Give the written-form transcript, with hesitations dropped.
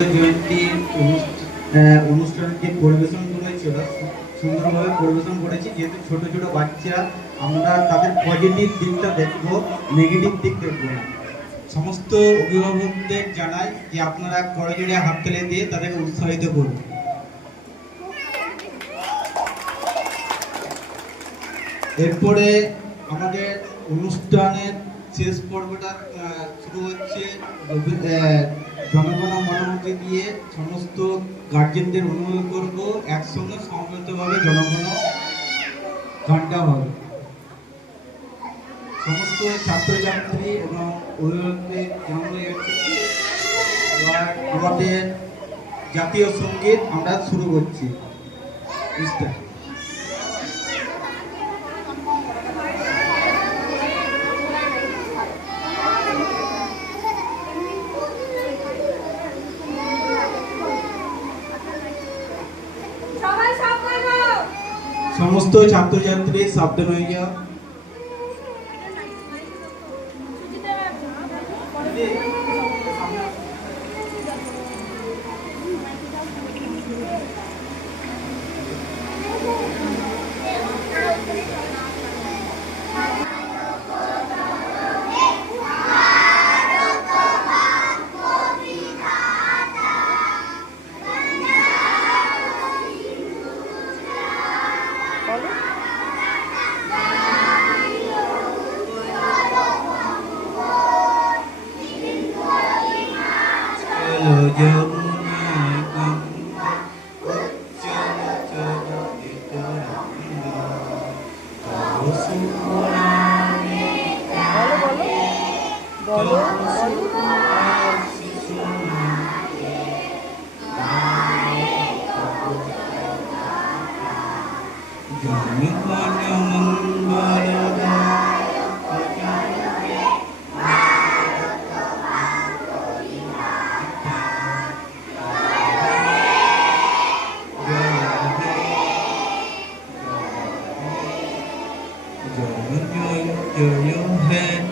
জয়ন্তী অনুষ্ঠানটি পরিবেশন করেছিল, সুন্দরভাবে পরিবেশন করেছি। যেহেতু ছোট ছোট বাচ্চা, আমরা তাদের পজিটিভ দিকটা দেখবো, নেগেটিভ দিক দেখবো না। সমস্ত অভিভাবকদের জানাই যে আপনারা করজোড়ে হাততালি দিয়ে তাদেরকে উৎসাহিত করুন। এরপরে আমাদের অনুষ্ঠানের শেষ পর্বটা শুরু হচ্ছে জনগণ মনোমুখে দিয়ে সমস্ত গার্জেনদের অনুরোধ করবো একসঙ্গে সমবেতভাবে জনগণ গানটা হবে। সমস্ত ছাত্রছাত্রী এবং অভিভাবকদের আমাদের জাতীয় সঙ্গীত আমরা শুরু করছি। সমস্ত ছাত্রছাত্রী সাবধান হয়ে যাও। Your head